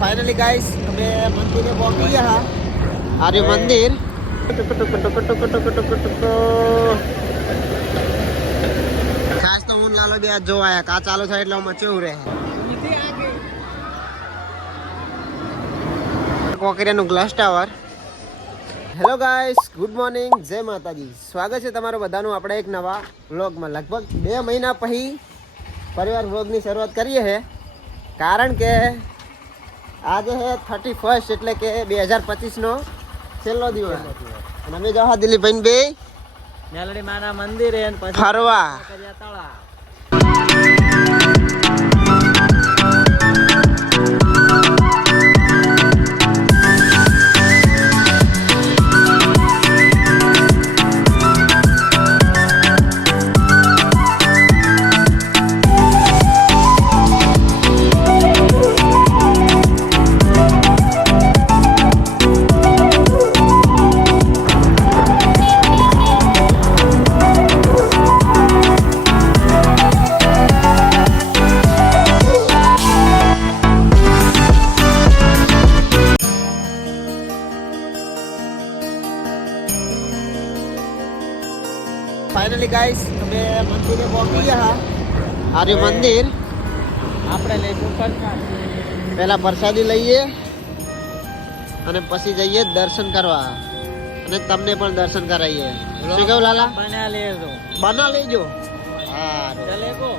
Finally guys અમે મંદિરે પહોંચી ગયા આર્ય મંદિર ખાસ તો હું લાલો બે જો આયા કા ચાલુ થાય એટલે મચેવું રહે કોકરિયાનું glass tower. Hello guys, good morning, જય માતાજી. સ્વાગત છે તમારું બધાનું આપણા એક નવા વ્લોગમાં. લગભગ 2 મહિના પછી પરિવાર વ્લોગની શરૂઆત કરીએ છે, કારણ કે આજે છે 31 એટલે કે 2025 નો છેલ્લો દિવસ. અને અમે જવા દિલીપભાઈ બે મેલડી માના મંદિરે ફરવા. ફાઇનલી ગાઈસ અમે મંદિરે પહોંચી ગયા આર્ય મંદિર. આપણે લઈશું પહેલા પ્રસાદી લઈએ અને પછી જઈએ દર્શન કરવા, અને તમને પણ દર્શન કરાવીએ. શું કહું લાલા? બના લેજો. હા, ચલેગો.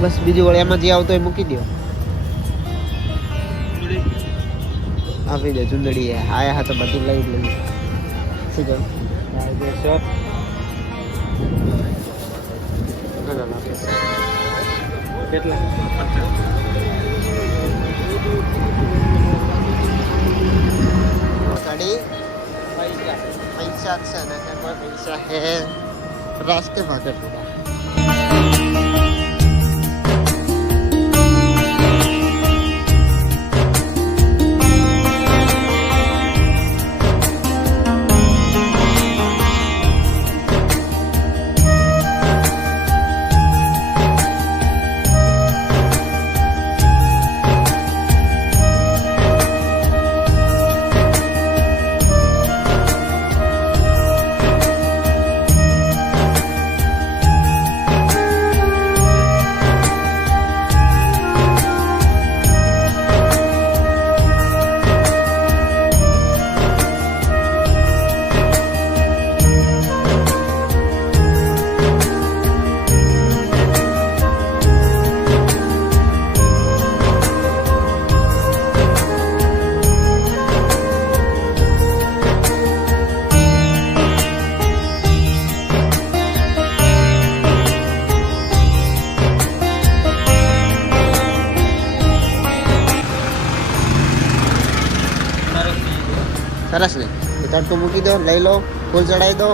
બસ બીજું વળી એમાં જે આવતો એ મૂકી દો. આપી દે ચુંદડી. આયા હા તો બધું લઈ લઈએ. શું કહું? કેટલા કડી પૈસા છે ને કે કોઈ પૈસા હે રાસ કે ભાગર થોડા. સરસ ને તડકો મૂકી દો, લઈ લો, ફૂલ ચડાવી દો.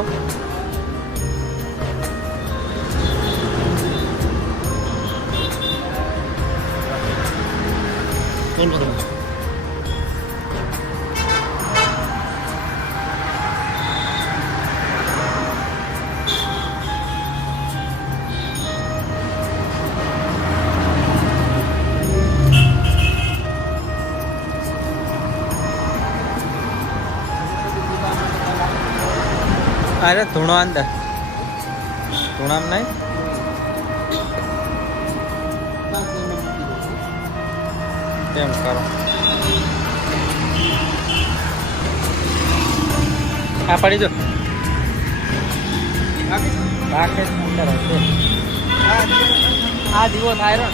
અરે ધૂણો અંદર ધૂણામ નહીં કેમ કરો આ પડી જો બાકી અંદર હશે. આ દીવો થાય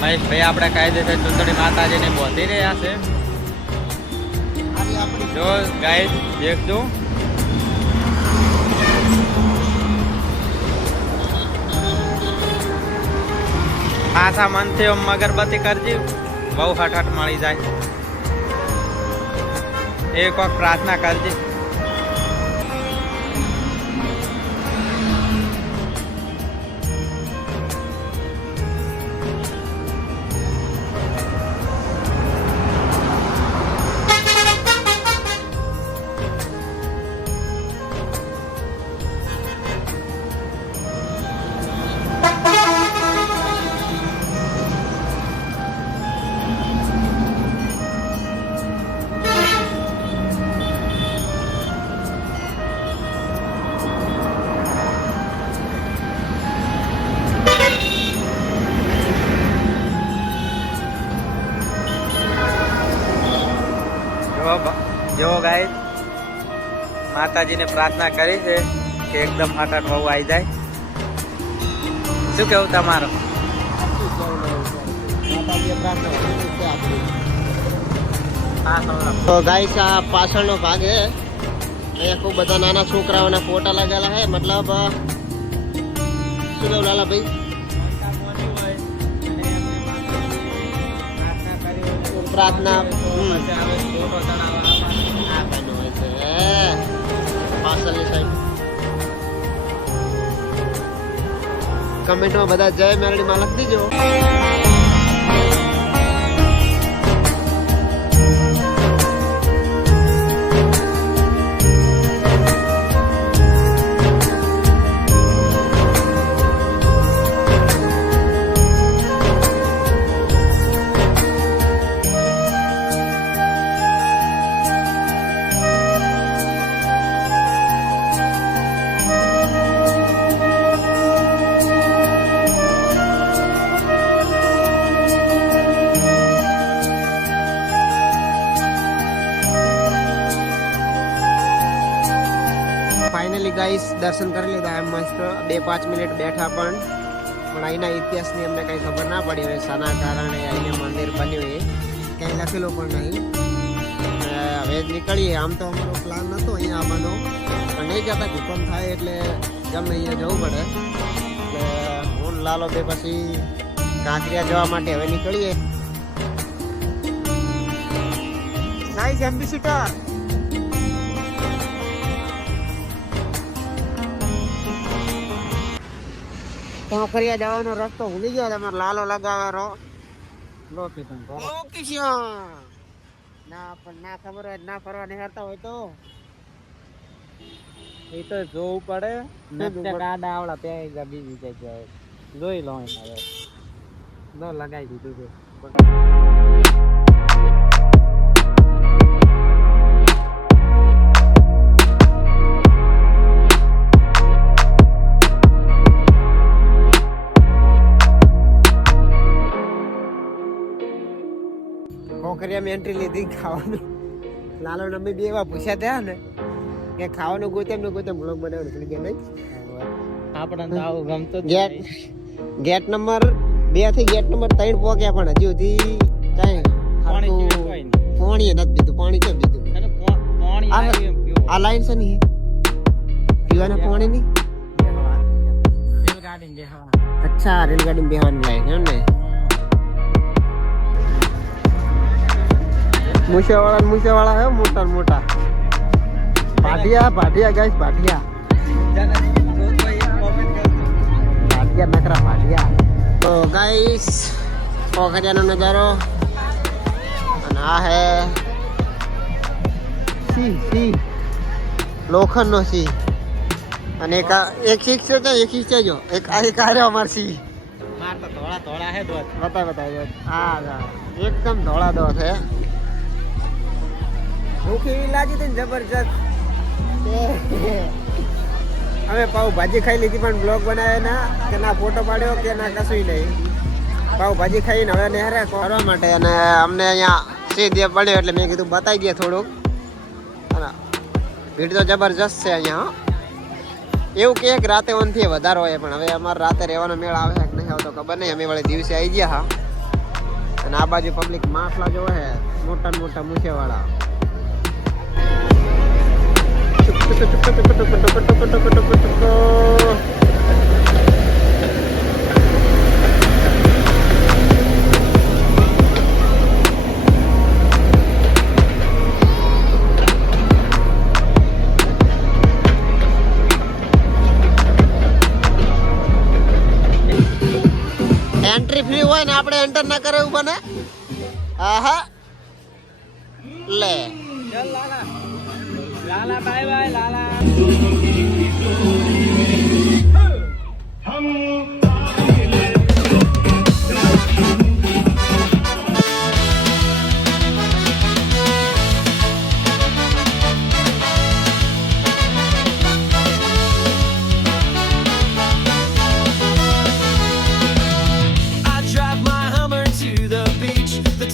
મહેશભાઈ આપણે કાયદેસર ચૂંટણી માતાજીને બોધી રહ્યા છે. જો ગાઈસ દેખજો, આશા મનથી અગરબત્તી કરજી, બહુ હઠ મળી જાય. એક વખત પ્રાર્થના કરજી. માતાજીને પ્રાર્થના કરી છે કે એકદમ ફટાટ વહુ આવી જાય. શું કેવું તમારું? માતાજીએ પ્રાર્થના કરી છે આપણી. હા થોડા તો ગાઈસ આ પાછળનો ભાગ છે. અહીંયા ખૂબ બધા નાના છોકરાઓના ફોટા લગાવેલા છે. મતલબ શું કેવું લાલાભાઈ? પ્રાર્થના આ બન્યું હોય છે પાછળની સાઈડ. કમેન્ટમાં બધા જય મેલડીમાં લખી દેજો. ફાઇનલી ગાઈસ દર્શન કરી લીધા. એમ મસ્ત 2-5 મિનિટ બેઠા પણ અહીંના ઇતિહાસની અમને કંઈ ખબર ના પડી. હવે શાના કારણે અહીંયા મંદિર બન્યું એ કંઈ લખેલું પણ નહીં. હવે જ નીકળીએ. આમ તો અમારો પ્લાન નહોતો અહીંયા આવવાનો, પણ નહીં કહેતા ભૂકંપ થાય એટલે ગમે અહીંયા જવું પડે. એટલે હું લાલો બે પછી કાંકરિયા જવા માટે હવે નીકળીએ. Nice ambassador. કાંકરિયા જવાનો રસ્તો ભૂલી ગયો. તમારે લાલો લગાવેલો લોકેશન ના પણ ના ખબર હોય ના ફરવા નીકળતા હોય તો એ તો જોવું પડે. ગાડા આવડા ત્યાં બીજી જગ્યાએ જોઈ લો. હવે નો લગાવી દીધું છે. કોકરિયામાં એન્ટ્રી લીધી. ખાવાનું લાલો ને અમે બે એવા પૂછ્યા ત્યાં ને કે ખાવાનું ગોતેમ ને ગોતેમ બ્લોગ બનાવવાનું ભૂલી ગયા નહીં. આપણને તો આવું ગમતું જ ગેટ નંબર 2 થી ગેટ નંબર 3 પહોંચ્યા પણ હજી સુધી કઈ પાણી પાણી નથી પીધું. પાણી કેમ પીધું? આ લાઈન છે નહીં પીવાના પાણી ની. અચ્છા રેલગાડી બેહવાની લાઈન એમ ને. મૂછેવાળા હે મોટા મોટા. ભાટિયા ગાઈસ ભાટિયા નકરા ભાટિયા. તો ગાઈસ પોખરિયાનો નજારો અને આ હે સી લોખંડનો સી. અને એક શીખ છે એક શીખ છે જો એક આ અમાર સી. માર તો ધોળા હે દોત. બતાવ હા એકદમ ધોળા દોત હે. ભૂખ એવી લાગી હતી ને જબરજસ્ત. અમે પાવભાજી ખાઈ લીધી પણ બ્લોગ બનાવ્યા ના કે ના ફોટો પાડ્યો કે ના કશું નહીં. પાવભાજી ખાઈને હવે નહેરે ફરવા માટે અને અમને અહીંયા સીધે પડ્યો એટલે મેં કીધું બતાવી દઈએ થોડુંક. ભીડ તો જબરજસ્ત છે અહીંયા. એવું કે રાતે ઓનથી વધારે હોય પણ હવે અમારે રાતે રહેવાનો મેળ આવે કે નહીં આવતો ખબર નહીં. અમે વળી દિવસે આવી ગયા હા. અને આ બાજુ પબ્લિક માફલા જોવે છે મોટા મોટા મૂછેવાળા. એન્ટ્રી ફ્રી હોય ને આપણે એન્ટર ના કરે એવું બને. આહા લે લાલા બાય બાય લાલા.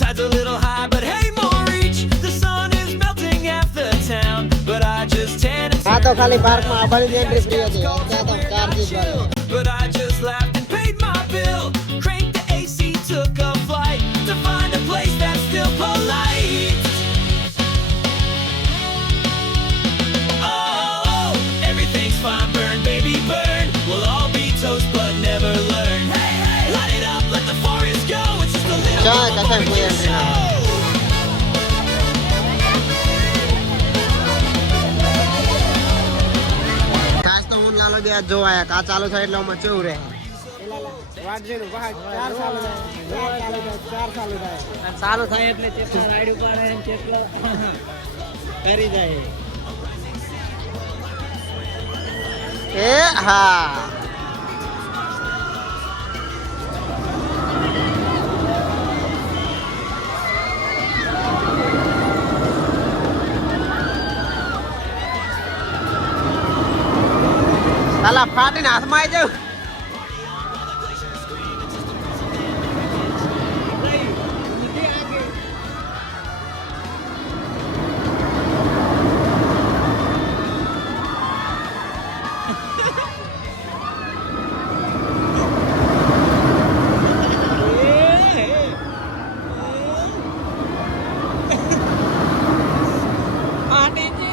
Tide's a little high, but hey, more reach. The sun is melting half the town, but I just tan and ખાલી પાર્કમાં આભાની એન્ટ્રી ફ્રી હતી ત્યાં તો ચાર્જીસ વાળો. But I just laughed and paid my bill. Cranked the AC, took a flight to find a place that's still polite. Oh, everything's fine, burn, baby, burn. We'll all be toast, but never learn. Hey, hey, light it up, let the forest go. It's just a little ચાલ more કસાય કોઈ than entry ના. snow. કાચ તો હું લાલો બે જો આયા કા ચાલુ થાય એટલે હું ચેવું રહે. વાટ જોઈને વાહ 4 ચાલુ થાય 4 ચાલુ થાય. અને ચાલુ થાય એટલે કેટલા રાઈડ ઉપર એમ કેટલો કરી જાય. એ હા સાલા ફાટીને હાથમાં આવી જાવ.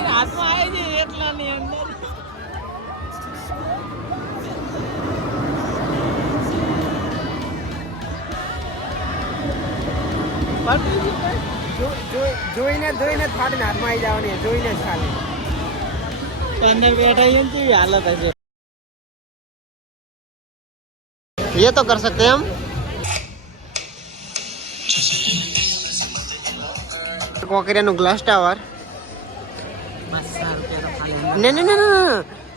હાથમાં આવી જાય એટલા ની અંદર. જોઈને જોઈને ફાટીને હાથમાં આવી જવાની જોઈને જ ખાલી. અંદર બેઠા છે ને કેવી હાલત હશે. ये तो कर सकते हैं हम. કોકરિયાનું ગ્લાસ ટાવર. બસ 4 રૂપિયા તો ખાલી નહીં નહીં નહીં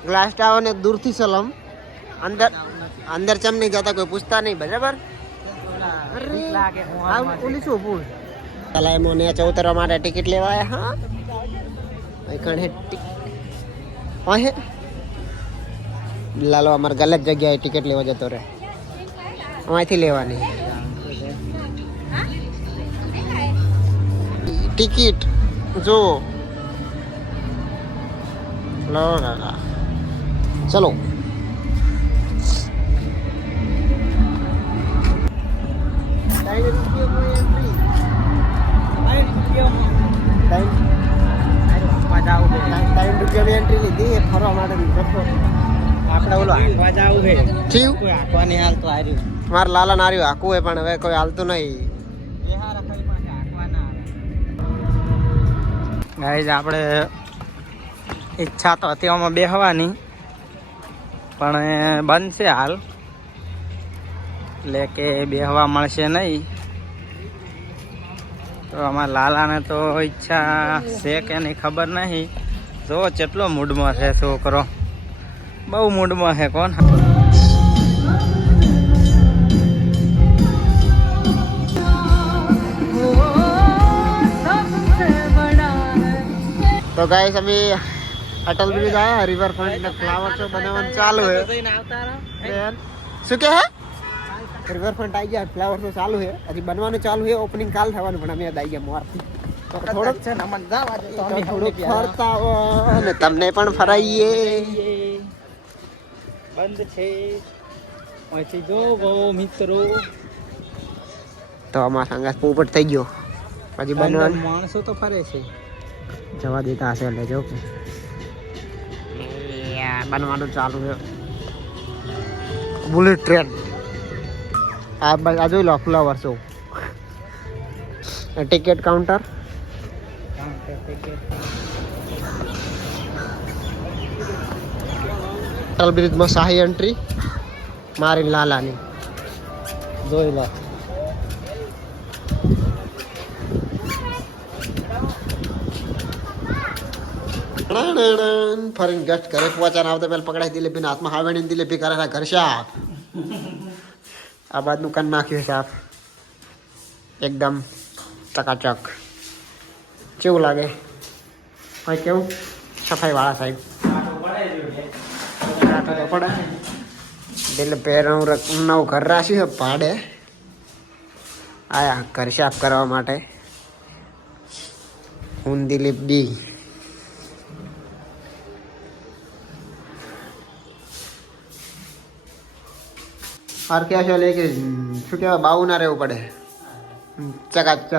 ગ્લાસ ટાવર ને દૂરથી સલામ અંદર અંદર ચમ નહીં જતા કોઈ પૂછતા નહીં બરાબર. બીક લાગે હું આ ઓલી શું પૂછ તલાય મોને ચૌતરવા માટે ટિકિટ લેવા આયા. હા અહીં કણ હે હે લાલો અમારે ગલત જગ્યાએ ટિકિટ લેવા જતો રહે. અહીંથી લેવાની ટિકિટ જો લો કાકા ચલો. એન્ટ્રી લીધી ફરવા માટે આપણે ઓલો આંકવા જાવું છે. થયું કોઈ આંકવાની હાલ તો હાર્યું. મારા લાલા નાર્યું આખું હોય પણ હવે કોઈ હાલતું નહીં. ગાઈઝ આપણે ઈચ્છા તો હતી આમાં બેહવાની પણ બંધ છે હાલ એટલે કે બેહવા મળશે નહીં. તો અમારા લાલાને તો ઈચ્છા છે કે નહીં ખબર નહીં. જો કેટલો મૂડમાં છે છોકરો, બહુ મૂડમાં છે. કોણ તો ગાઈસ અમે અટલ બ્રિજ આયા રિવરફ્રન્ટ ને ફ્લાવર શો બનાવવાનું ચાલુ છે. શું કે હે રિવરફ્રન્ટ આવી ગયા ફ્લાવર શો ચાલુ છે હજી બનવાનું ચાલુ છે. ઓપનિંગ કાલ થવાનું પણ અમે આવી ગયા મોરથી તો થોડોક છે ને અમને જવા દે તો અમે થોડુંક ફરતા હો અને તમને પણ ફરાઈએ. બંધ છે પછી જો બહુ મિત્રો તો અમારા સંગાત પોપટ થઈ ગયો પછી બનવાનું માણસો તો ફરે છે. જવા દેતા હશે એટલે જો બનવાનું ચાલુ છે. બુલેટ ટ્રેન આ જોઈ લો flower show. Ticket counter Atal બ્રિજમાં શાહી એન્ટ્રી મારી લાલાની જોઈ લો. ફરીને ગેસ્ટ ઘરે પહોંચાને આવતા પેલા પકડાઈ દિલીપી હાથમાં હાવેણી દિલીપી કરે ઘર સાફ. આ બાજુનું કન નાખ્યું સાફ એકદમ ચકાચક. કેવું લાગે ભાઈ કેવું સફાઈ વાળા સાહેબ પડે દિલીપી નવું ઘર રાખ્યું છે ભાડે આયા ઘર સાફ કરવા માટે. હું દિલીપ ડી હરખ્યા છે લે કે શું કહેવાય બાવું ના રહેવું પડે ચકાચક